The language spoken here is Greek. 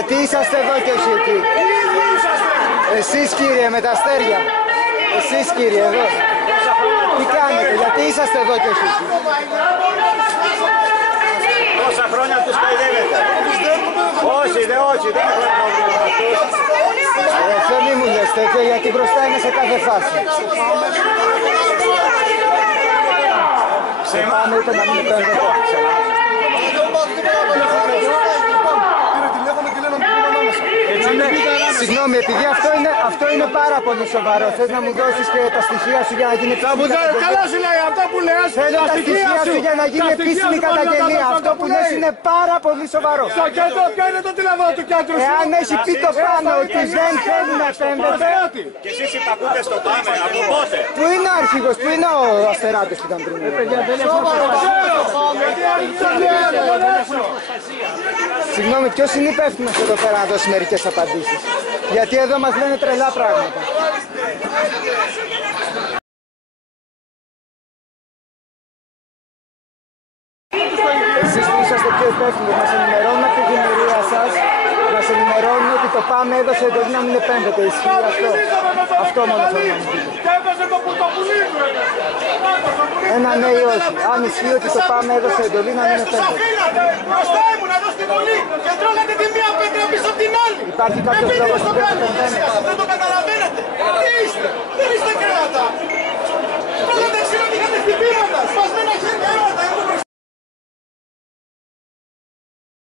Γιατί είσαστε εδώ και όχι εκεί? Εσείς κύριε με τα αστέρια. Εσείς κύριε εδώ. Τι κάνετε, γιατί είσαστε εδώ και όχι εκεί? Πόσα χρόνια τους παιδεύετε? Όχι, δεν έχω πρόβλημα. Μη μου λες τέτοιο, γιατί μπροστά είναι σε κάθε φάση. Πάμε ούτε να μην παίρνετε. Συγγνώμη, επειδή αυτό είναι πάρα πολύ σοβαρό. Θες να μου δώσεις και τα στοιχεία σου για να γίνει επίσημη καταγγελία? Καλά σου λέει, αυτά που λες. Θέλω τα στοιχεία σου για να γίνει επίσημη καταγγελία. Αυτό που λες είναι πάρα πολύ σοβαρό. Στο κέντρο, ποιο είναι το τηλέφωνο του κέντρου σου? Εάν έχει πει το πάνω ότι δεν θέλει να επέμβεται. Και εσείς υπακούτε στο πάμε, από πότε? Πού είναι ο αρχηγός, πού είναι ο Αστεράτος που ήταν πριν? Συγγνώμη, ποιος είναι υπεύθυνος εδώ πέρα να δώσει μερικές απαντήσεις? Γιατί εδώ μας λένε τρελά πράγματα. Εσείς που είσαστε πιο υπεύθυνοι, μας ενημερώνουν από τη δημιουργία σας, μας ενημερώνουν ότι το ΠΑΜ έδωσε εντολή να μην επέμβεται. Ισχύει αυτό? Αυτό μόνο θέλω να μου πείτε. Ένα ναι ή όχι. Αν ισχύει ότι το ΠΑΜ έδωσε εντολή να μην επέμβεται. Μπροστά ήμουν εδώ στη Βουλή και τρώγατε τη μία πέτρα πίσω από την άλλη. Υπάρχει κάποιος λόγος που δεν επέμβεται? Δεν το καταλαβαίνετε. Τι είστε? Δεν είστε κρέατα. Τρώγατε ξύλο και είχατε χτυπήματα. Σπασμένα χέρια.